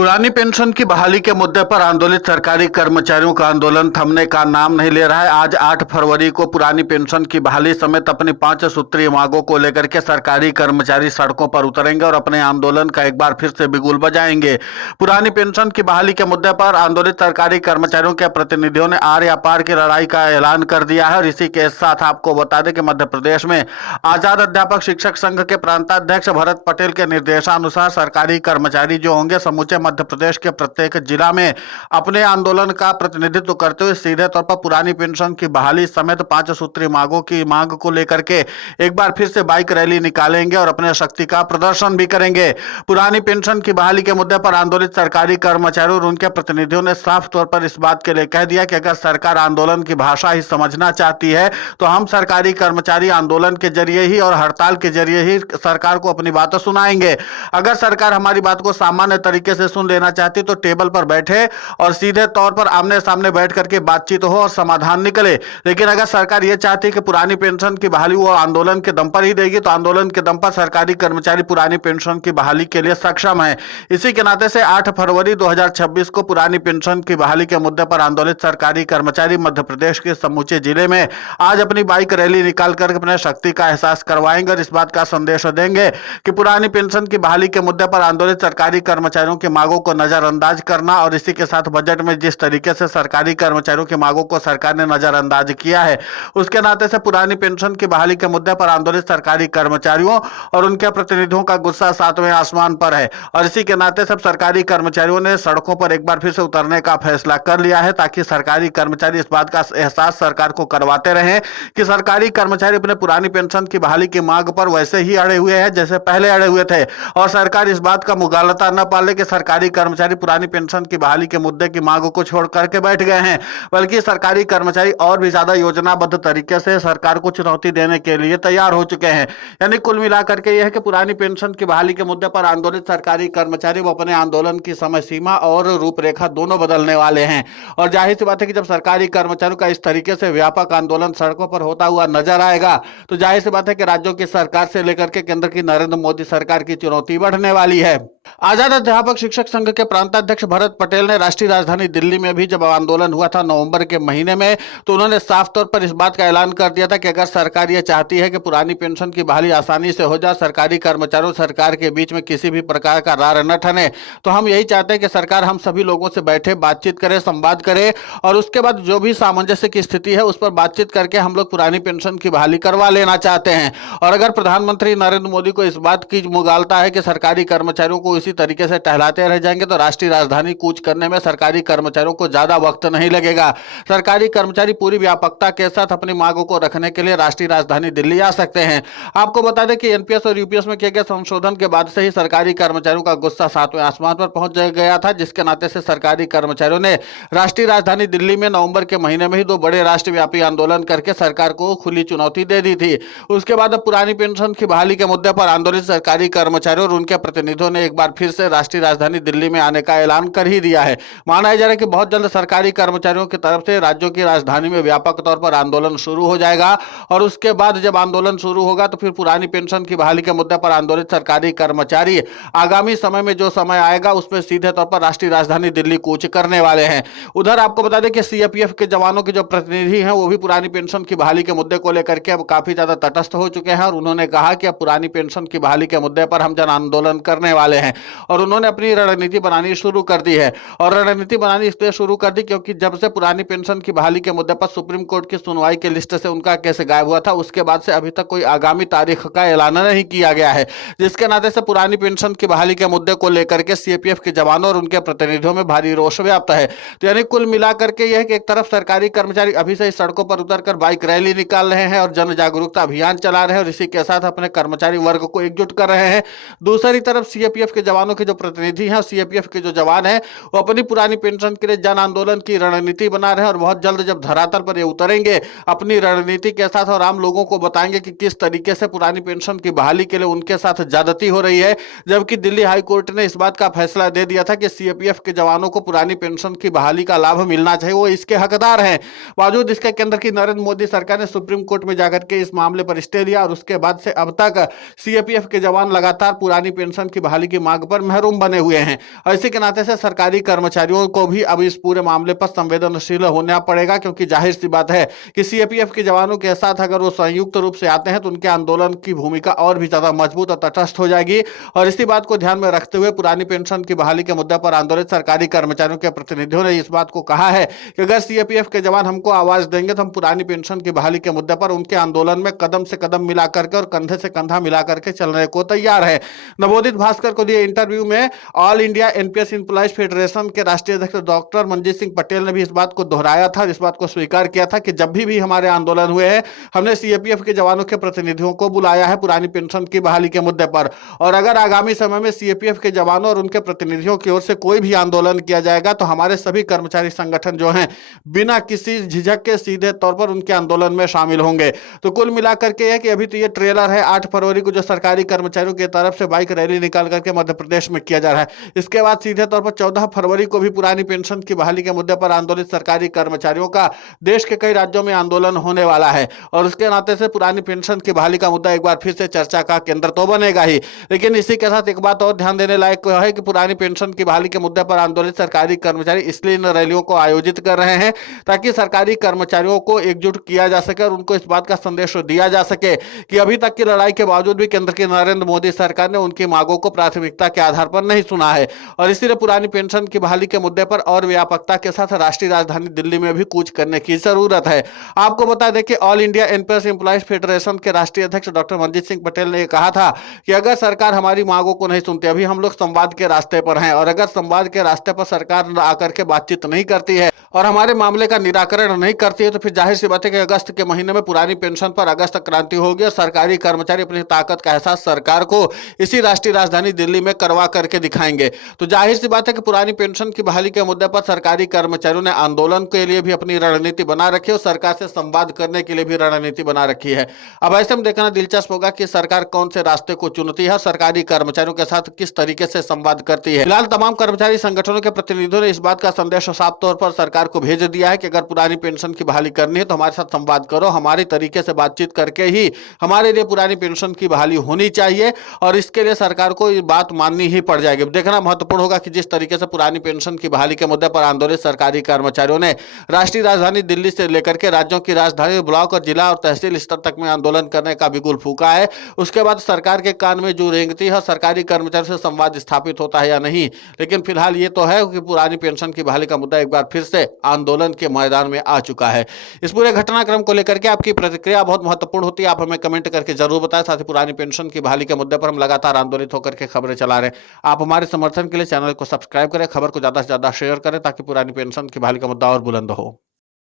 पुरानी पेंशन की बहाली के मुद्दे पर आंदोलित सरकारी कर्मचारियों का आंदोलन थमने का नाम नहीं ले रहा है। आज 8 फरवरी को पुरानी पेंशन की बहाली समेत अपनी 5 सूत्रीय मांगों को लेकर के सरकारी कर्मचारी सड़कों पर उतरेंगे और अपने आंदोलन का एक बार फिर से बिगुल बजाएंगे। पुरानी पेंशन की बहाली के मुद्दे पर आंदोलित सरकारी कर्मचारियों के प्रतिनिधियों ने आर या पार की लड़ाई का ऐलान कर दिया है। और इसी के साथ आपको बता दें कि मध्य प्रदेश में आजाद अध्यापक शिक्षक संघ के प्रांताध्यक्ष भरत पटेल के निर्देशानुसार सरकारी कर्मचारी जो होंगे समूचे मध्य प्रदेश के प्रत्येक जिला में अपने आंदोलन का प्रतिनिधित्व करते हुए सीधे तौर पर पुरानी पेंशन की बहाली समेत 5 सूत्रीय मांगों की मांग को लेकर के एक बार फिर से बाइक रैली निकालेंगे और अपने शक्ति का प्रदर्शन भी करेंगे। पुरानी पेंशन की बहाली के मुद्दे पर आंदोलित सरकारी कर्मचारियों और उनके प्रतिनिधियों ने साफ तौर पर इस बात के लिए कह दिया कि अगर सरकार आंदोलन की भाषा ही समझना चाहती है तो हम सरकारी कर्मचारी आंदोलन के जरिए ही और हड़ताल के जरिए ही सरकार को अपनी बातें सुनाएंगे। अगर सरकार हमारी बात को सामान्य तरीके से सुन लेना चाहती तो टेबल पर बैठे और सीधे तौर पर आमने सामने बैठ करके बातचीत हो और समाधान निकले। लेकिन अगर सरकार ये चाहती है कि पुरानी पेंशन की बहाली वो आंदोलन के दम पर ही देगी तो आंदोलन के दम पर सरकारी कर्मचारी पुरानी पेंशन की बहाली के लिए सक्षम है। इसी के नाते से 8 फरवरी 2026 को पुरानी पेंशन की बहाली के मुद्दे पर आंदोलित सरकारी कर्मचारी मध्य प्रदेश के समूचे जिले में आज अपनी बाइक रैली निकाल कर अपने शक्ति का एहसास करवाएंगे और इस बात का संदेश देंगे कि पुरानी पेंशन की बहाली के मुद्दे पर आंदोलित सरकारी कर्मचारियों की मांगों को नजरअंदाज करना और इसी के साथ बजट में जिस तरीके से सरकारी कर्मचारियों की मांगों को सरकार ने नजरअंदाज किया है उसके नाते से पुरानी पेंशन की बहाली के मुद्दे पर आंदोलित सरकारी कर्मचारियों और उनके प्रतिनिधियों का गुस्सा सातवें आसमान पर है। और इसी के नाते सब सरकारी कर्मचारियों ने सड़कों पर एक बार फिर से उतरने का फैसला कर लिया है ताकि सरकारी कर्मचारी इस बात का एहसास सरकार को करवाते रहे कि सरकारी कर्मचारी अपने पुरानी पेंशन की बहाली की मांग पर वैसे ही अड़े हुए हैं जैसे पहले अड़े हुए थे और सरकार इस बात का मुगालता न पाले कि सरकारी कर्मचारी पुरानी पेंशन की बहाली के मुद्दे की मांग को छोड़ करके बैठ गए हैं, बल्कि सरकारी कर्मचारी और भी ज्यादा योजनाबद्ध तरीके से सरकार को चुनौती देने के लिए तैयार हो चुके हैं। यानी कुल मिलाकर के यह है कि पुरानी पेंशन की बहाली के मुद्दे पर आंदोलित सरकारी कर्मचारी वो अपने आंदोलन की समय सीमा और रूपरेखा दोनों बदलने वाले हैं। और जाहिर सी बात है कि जब सरकारी कर्मचारियों का इस तरीके से व्यापक आंदोलन सड़कों पर होता हुआ नजर आएगा तो जाहिर सी बात है कि राज्यों की सरकार से लेकर के केंद्र की नरेंद्र मोदी सरकार की चुनौती बढ़ने वाली है। आजाद अध्यापक शिक्षक संघ के प्रांताध्यक्ष भरत पटेल ने राष्ट्रीय राजधानी दिल्ली में भी जब आंदोलन हुआ था नवंबर के महीने में तो उन्होंने साफ तौर पर इस बात का ऐलान कर दिया था कि अगर सरकार ये चाहती है कि पुरानी पेंशन की बहाली आसानी से हो जाए, सरकारी कर्मचारियों सरकार के बीच में किसी भी प्रकार का रार न ठने, तो हम यही चाहते हैं कि सरकार हम सभी लोगों से बैठे, बातचीत करे, संवाद करे और उसके बाद जो भी सामंजस्य की स्थिति है उस पर बातचीत करके हम लोग पुरानी पेंशन की बहाली करवा लेना चाहते हैं। और अगर प्रधानमंत्री नरेंद्र मोदी को इस बात की मुगालता है कि सरकारी कर्मचारियों को इसी तरीके से टहलाते रह जाएंगे तो राष्ट्रीय राजधानी कूच करने में सरकारी कर्मचारियों को ज्यादा वक्त नहीं लगेगा। सरकारी कर्मचारी पूरी व्यापकता के साथ अपनी मांगों को रखने के लिए राष्ट्रीय राजधानी दिल्ली आ सकते हैं। आपको बता दें कि एनपीएस और यूपीएस में किए गए संशोधन के बाद से ही सरकारी कर्मचारियों का गुस्सा सातवें आसमान पर पहुंच गया था, जिसके नाते से सरकारी कर्मचारियों ने राष्ट्रीय राजधानी दिल्ली में नवंबर के महीने में ही 2 बड़े राष्ट्रव्यापी आंदोलन करके सरकार को खुली चुनौती दे दी थी। उसके बाद अब पुरानी पेंशन की बहाली के मुद्दे पर आंदोलित सरकारी कर्मचारियों और उनके प्रतिनिधियों ने एक बार फिर से राष्ट्रीय राजधानी दिल्ली में आने का ऐलान कर ही दिया है। माना जा रहा है कि बहुत जल्द सरकारी कर्मचारियों की तरफ से राज्यों की राजधानी में व्यापक तौर पर आंदोलन शुरू हो जाएगा और उसके बाद जब आंदोलन शुरू होगा तो फिर पुरानी पेंशन की बहाली के मुद्दे पर आंदोलित सरकारी कर्मचारी आगामी समय में जो समय आएगा उसमें सीधे तौर पर राष्ट्रीय राजधानी दिल्ली कूच करने वाले हैं। उधर आपको बता दें कि सीआरपीएफ के जवानों के जो प्रतिनिधि हैं वो भी पुरानी पेंशन की बहाली के मुद्दे को लेकर के अब काफी ज्यादा तटस्थ हो चुके हैं और उन्होंने कहा कि अब पुरानी पेंशन की बहाली के मुद्दे पर हम जन आंदोलन करने वाले हैं और उन्होंने अपनी रणनीति बनानी शुरू कर दी है। और रणनीति बनानी इसलिए शुरू कर दी क्योंकि जब से पुरानी पेंशन की बहाली के मुद्दे पर सुप्रीम कोर्ट की सुनवाई के लिस्ट से उनका केस गायब हुआ था उसके बाद से अभी तक कोई आगामी तारीख का ऐलान नहीं किया गया है, जिसके नाते से पुरानी पेंशन की बहाली के मुद्दे को लेकर के सीआरपीएफ के जवानों और उनके प्रतिनिधियों में भारी रोष व्याप्त है। तो यानी कुल मिलाकर के यह कि एक तरफ सरकारी कर्मचारी अभी से सड़कों पर उतरकर बाइक रैली निकाल रहे हैं और जन जागरूकता अभियान चला रहे हैं और इसी के साथ अपने कर्मचारी वर्ग को एकजुट कर रहे हैं, दूसरी तरफ सीआरपीएफ के जवानों के जो प्रतिनिधि हैं, सीआरपीएफ के जो जवान हैं वो अपनी पुरानी पेंशन के लिए जन आंदोलन की रणनीति बना रहे हैं और बहुत जल्द जब धरातल पर ये उतरेंगे अपनी रणनीति के साथ और आम लोगों को बताएंगे कि किस तरीके से पुरानी पेंशन की बहाली के लिए उनके साथ ज्यादती हो रही है। जबकि दिल्ली हाई कोर्ट ने इस बात का फैसला दे दिया था कि सीआरपीएफ के जवानों को पुरानी पेंशन की बहाली का लाभ मिलना चाहिए, वो इसके हकदार हैं। बावजूद इसके केंद्र की नरेंद्र मोदी सरकार ने सुप्रीम कोर्ट में जाकर के इस मामले पर स्टे लिया और उसके बाद से अब तक सीआरपीएफ के जवान लगातार पुरानी पेंशन की बहाली की मांग पर महरूम बने हुए हैं। इसी के नाते से सरकारी कर्मचारियों को भी अब इस पूरे मामले पर संवेदनशील होना पड़ेगा, क्योंकि जाहिर सी बात है कि सीएपीएफ के जवानों के साथ अगर वो संयुक्त रूप से आते हैं तो उनके आंदोलन की भूमिका और भी ज्यादा मजबूत और तटस्थ हो जाएगी। और इसी बात को ध्यान में रखते हुए पुरानी पेंशन की बहाली के मुद्दे पर आंदोलित सरकारी कर्मचारियों के प्रतिनिधियों ने इस बात को कहा है कि अगर सीएपीएफ के जवान हमको आवाज देंगे तो हम पुरानी पेंशन की बहाली के मुद्दे पर उनके आंदोलन में कदम से कदम मिला करके और कंधे से कंधा मिला करके चलने को तैयार है। नवोदित भास्कर को दिए इंटरव्यू में all India NPS employees federation के राष्ट्रीय अध्यक्ष डॉक्टर मनजीत सिंह पटेल ने भी इस बात को दोहराया था, इस बात को स्वीकार किया था कि जब भी हमारे आंदोलन हुए हैं हमने सीएपीएफ के जवानों के प्रतिनिधियों को बुलाया है पुरानी पेंशन की बहाली के मुद्दे पर। और अगर आगामी समय में सीएपीएफ के जवानों और उनके प्रतिनिधियों की ओर से कोई भी आंदोलन किया जाएगा तो हमारे सभी कर्मचारी संगठन जो हैं बिना किसी झिझक के सीधे तौर पर उनके आंदोलन में शामिल होंगे। तो कुल मिलाकर के कि अभी तो ये ट्रेलर है 8 फरवरी को जो सरकारी कर्मचारियों की तरफ से बाइक रैली निकाल करके मध्य प्रदेश में किया जा रहा है। इसके बाद सीधे तौर पर 14 फरवरी को भी पुरानी पेंशन की बहाली के मुद्दे पर आंदोलित सरकारी कर्मचारियों का देश के कई राज्यों में आंदोलन होने वाला है। और उसके नाते से पुरानी पेंशन की बहाली का मुद्दा एक बार फिर से चर्चा का केंद्र तो बनेगा ही। लेकिन इसी के साथ एक बात और ध्यान देने लायक है कि पुरानी पेंशन की बहाली के मुद्दे पर आंदोलित सरकारी कर्मचारी इसलिए इन रैलियों को आयोजित कर रहे हैं ताकि सरकारी कर्मचारियों को एकजुट किया जा सके और उनको इस बात का संदेश दिया जा सके कि अभी तक की लड़ाई के बावजूद भी केंद्र की नरेंद्र मोदी सरकार ने उनकी मांगों को प्राथमिकता के आधार पर नहीं सुना है। और इसीलिए पुरानी पेंशन की बहाली के मुद्दे पर और व्यापकता के साथ राष्ट्रीय राजधानी दिल्ली में भी कूच करने की जरूरत है। आपको बता दें कि all India NPS employees federation के राष्ट्रीय अध्यक्ष डॉक्टर मनजीत सिंह पटेल ने कहा था कि अगर सरकार हमारी मांगों को नहीं सुनती, अभी हम लोग संवाद के रास्ते पर हैं, और अगर संवाद के रास्ते पर सरकार आकर के बातचीत नहीं करती है और हमारे मामले का निराकरण नहीं करती है तो फिर जाहिर सी बात है कि अगस्त के महीने में पुरानी पेंशन पर अगस्त क्रांति होगी और सरकारी कर्मचारी अपनी ताकत का एहसास सरकार को इसी राष्ट्रीय राजधानी दिल्ली में करवा करके दिखाएंगे। तो जाहिर सी बात है कि पुरानी पेंशन की बहाली के मुद्दे पर सरकारी कर्मचारियों ने आंदोलन के लिए भी अपनी रणनीति बना रखी है और सरकार से संवाद करने के लिए भी रणनीति बना रखी है। अब ऐसे में देखना दिलचस्प होगा कि सरकार कौन से रास्ते को चुनती है, सरकारी कर्मचारियों के साथ किस तरीके से संवाद करती है। फिलहाल तमाम कर्मचारी संगठनों के प्रतिनिधियों ने इस बात का संदेश साफ तौर पर सरकार को भेज दिया है कि अगर पुरानी पेंशन की बहाली करनी है तो हमारे साथ संवाद करो, हमारी तरीके से बातचीत करके ही हमारे लिए पुरानी पेंशन की बहाली होनी चाहिए और इसके लिए सरकार को ये बात माननी ही पड़ जाएगी। देखना महत्वपूर्ण होगा कि जिस तरीके से पुरानी पेंशन की बहाली के मुद्दे पर आंदोलित सरकारी कर्मचारियों ने राष्ट्रीय राजधानी दिल्ली से लेकर के राज्यों की राजधानी, ब्लॉक और जिला और तहसील स्तर तक में आंदोलन करने का बिगुल फूका है, उसके बाद सरकार के कान में जो रेंगती है सरकारी कर्मचारियों से संवाद स्थापित होता है या नहीं। लेकिन फिलहाल ये तो है कि पुरानी पेंशन की बहाली का मुद्दा एक बार फिर से आंदोलन के मैदान में आ चुका है। इस पूरे घटनाक्रम को लेकर के आपकी प्रतिक्रिया बहुत महत्वपूर्ण होती है, आप हमें कमेंट करके जरूर बताएं। साथ ही पुरानी पेंशन की बहाली के मुद्दे पर हम लगातार आंदोलित होकर के खबरें चला रहे हैं। आप हमारे समर्थन के लिए चैनल को सब्सक्राइब करें, खबर को ज्यादा से ज्यादा शेयर करें ताकि पुरानी पेंशन की बहाली का मुद्दा और बुलंद हो।